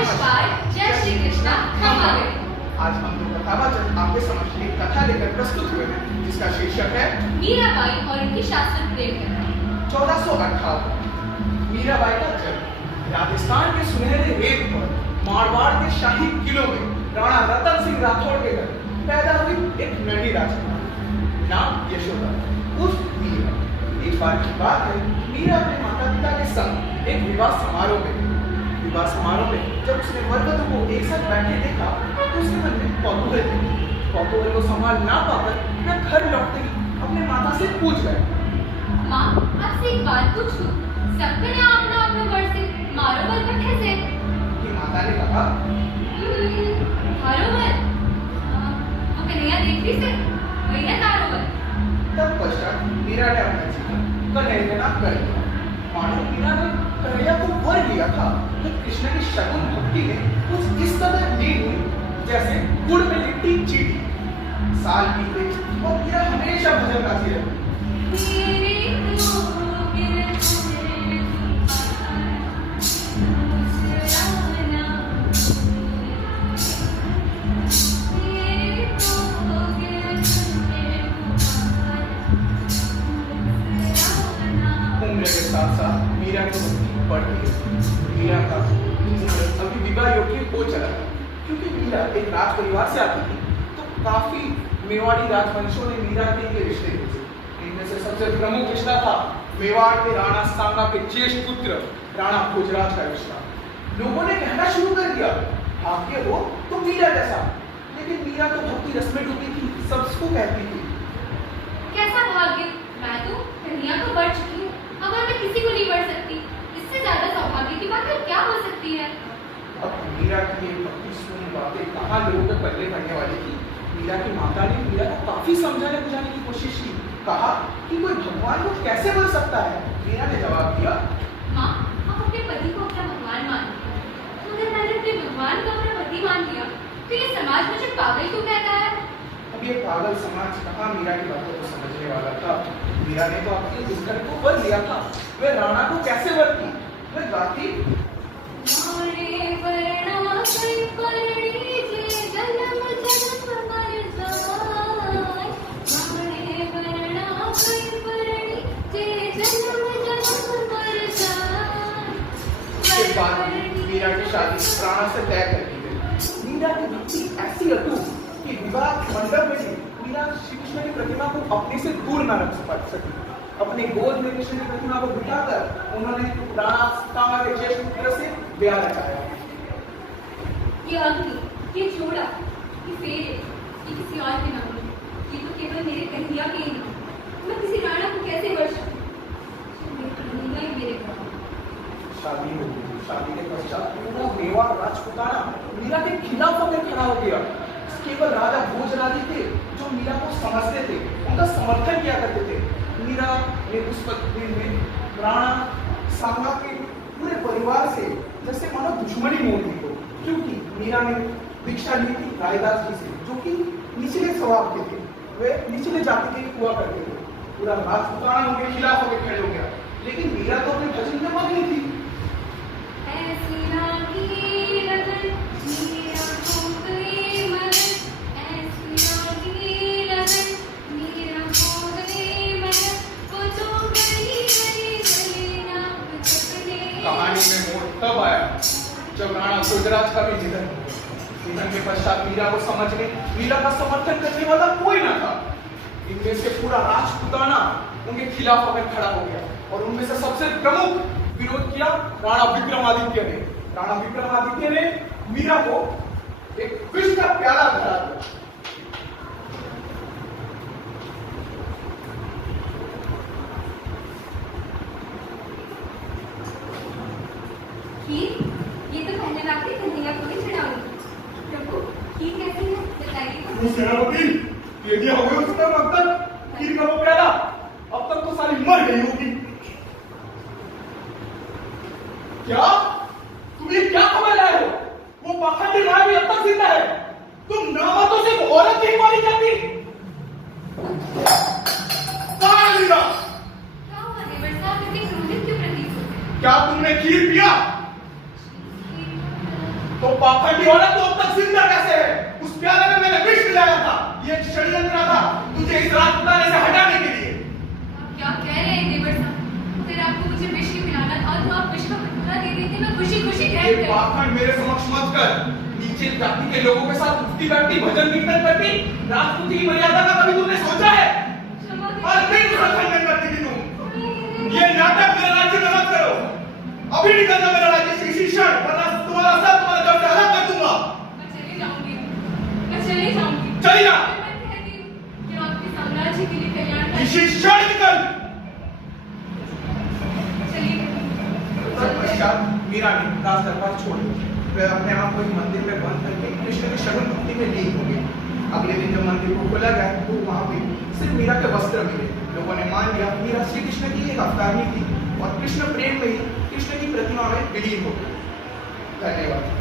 नमस्कार, जय श्री कृष्णा। हम आ गए। आज हम दो कथावाचक आपके समक्ष एक कथा लेकर प्रस्तुत हुए हैं जिसका शीर्षक है मीराबाई और उनकी शास्त्र प्रेम कथा। 1458। मीराबाई का जन्म राजस्थान के सुनहरे रेत पर मारवाड़ के शाही किलों में राणा रतन सिंह राठौड़ के घर पैदा हुई एक नन्ही राजकुमारी नाम यशोदा उर्फ मीरा। एक बार की बात है, मीरा अपने माता पिता के संग एक विवाह समारोह में गई। विवाह समारोह में जब उसने वरवधु को एक साथ बैठे देखा तो उसके मन में कौतूहल थी। कौतूहल को संभाल ना पाकर वह घर लौटते ही अपने माता से पूछ गया, माँ, आपसे एक बात पूछूं? सबने अपना अपना वर से मारो वर का कैसे? कि माता ने कहा, मारो वर? वो कन्हैया देवी से वही है तारो वर। तब पश्चात मीरा ने अपना जीवन कन्हैया का नाम कर दिया। मानो मीरा ने कन्हैया को वर लिया था तो कृष्ण की शगुन भक्ति ने कुछ इस तरह ली हुई जैसे गुड़ में लिट्टी चीटी। साल बीते और मीरा हमेशा भजन गाती रही। उम्र के साथ साथ मीरा की भक्ति बढ़ती है। मीरा का उम्र अभी विवाह योग्य हो चला था। क्योंकि मीरा एक राज परिवार से आती थी तो काफी मेवाड़ी राजवंशों ने मीरा के लिए रिश्ते भेजे। इनमें से सबसे प्रमुख रिश्ता था मेवाड़ के राणा सांगा के ज्येष्ठ पुत्र राणा भोजराज का रिश्ता। लोगों ने कहना शुरू कर दिया, भाग्य हो तो मीरा जैसा। लेकिन मीरा तो भक्ति रस में डूबी थी, सबको कहती थी, कैसा भाग्य? मैं तो कन्हैया को बढ़ चुकी हूँ, अब मैं किसी को नहीं बढ़ सकती। इससे ज्यादा सौभाग्य की बात और क्या हो सकती है? अब मीरा की ये भक्ति सुन बातें कहाँ लोगों के पल्ले पड़ने वाली थी। मीरा की माता ने मीरा को काफी समझाने बुझाने की कोशिश की। कहा कि कोई भगवान को कैसे बन सकता है। मीरा ने जवाब दिया, माँ, आप अपने पति को अपना भगवान मानती हैं। तो अगर मैंने अपने भगवान को अपना पति मान लिया तो ये समाज मुझे पागल क्यों कहता है? अब ये पागल समाज कहाँ मीरा की बातों को समझने वाला था। मीरा ने तो अपने दुश्मन को वर लिया था, वह राणा को कैसे वरती? वह गाती, मीरा की शादी राणा से तय कर दी गई। मीरा की भक्ति ऐसी अटूट कि विवाह मंडप में भी मीरा श्री कृष्ण की प्रतिमा को अपने से दूर न रख सकी। अपने गोद में कृष्ण की प्रतिमा को बिठाकर उन्होंने राणा सांगा के ज्येष्ठ पुत्र से ब्याह रचाया। ये अंगूठी, ये जोड़ा, ये फेरे, ये किसी और के नाम नहीं, ये तो केवल मेरे कन्हैया के ही नाम। मैं किसी राणा को कैसे वर्ष मेरे घर शादी हो गई। शादी के पश्चात पूरा मेवाड़ राजपुताना मीरा के खिलाफ होकर खड़ा हो गया। केवल राजा भोजराज थे जो मीरा को समझते थे, उनका समर्थन किया करते थे। मीरा ने उस पत्नी में राणा सांगा के पूरे परिवार से जैसे मानो दुश्मनी मोल दी हो। क्योंकि मीरा ने भिक्षा ली थी रायदास जी से जो कि निचले स्वभाव के थे, वे निचले जाति के हुआ करते थे। पूरा राजपुताना उनके खिलाफ होकर खड़े हो गया। लेकिन मीरा तो अपने भजन में मग्न थी। कहानी में मोड़ तब आया जब राणा भोजराज का भी निधन हो गया। निधन के पश्चात मीरा को समझने, मीरा का समर्थन करने वाला कोई ना था। इनमें से पूरा राजपुताना उनके खिलाफ होकर खड़ा हो गया और उनमें से सबसे प्रमुख विरोध किया राणा विक्रमादित्य ने। राणा विक्रमादित्य ने मीरा को एक विष का प्याला धरा दिया। ये तो पहले रात ही कन्हैया को भी चढ़ाऊंगी। प्रभु, खीर कैसी है बताइए। सेनापति, ये दिया हो गया उसका मतलब खीर का वो प्याला अब तक तो सारी मर गई होगी। क्या तुम ये क्या खबर लाए हो? वो पाखंडी राय भी अब तक जिंदा है। तुम नामा तो सिर्फ औरत ही मारी जाती। कहाँ है मीरा? क्या हुआ देवर साहब, इतनी क्रोधित क्यों प्रतीत होते हैं? क्या तुमने खीर पिया? तो पाखंडी औरत तो अब तक जिंदा कैसे है? उस प्याले में मैंने विष मिलाया था। ये एक षड्यंत्र था तुझे इस राजपुताने से हटाने के लिए। आप क्या कह रहे हैं देवर साहब? अगर आपको मुझे विष ही पिलाना था तो आप विष का बटुला दे देते, मैं खुशी खुशी ये ग्रहण करती। पाखंड मेरे समक्ष मत कर। नीचे जाति के लोगों के साथ उठती बैठती भजन कीर्तन करती, राजपूती की मर्यादा का कभी तुमने सोचा है? क्षमा हर दिन खंडन करती थी तुम। ये नाटक मेरे राज्य में मत करो। अभी निकलना मेरा राज्य से इसी क्षण, वरना तुम्हारा सब तुम्हारे घर से अलग कर दूंगा। मैं चली जाऊंगी, मैं चली जाऊंगी। चली जा। मैं कहती हूँ कि आपके साम्राज्य के लिए कल्याण इसी क्षण निकल। चलिए। तत्पश्चात मीरा ने राज दरबार छोड़ दिया। वह अपने आप को एक मंदिर में बंद करके कृष्ण की शरण भक्ति में लीन हो गई। अगले दिन जब मंदिर को खोला गया तो वहां पे सिर्फ मीरा के वस्त्र मिले। लोगों ने मान लिया मीरा श्री कृष्ण की एक अवतारणी थी और कृष्ण प्रेम में ही कृष्ण की प्रतिमा में विलीन हो गई। धन्यवाद।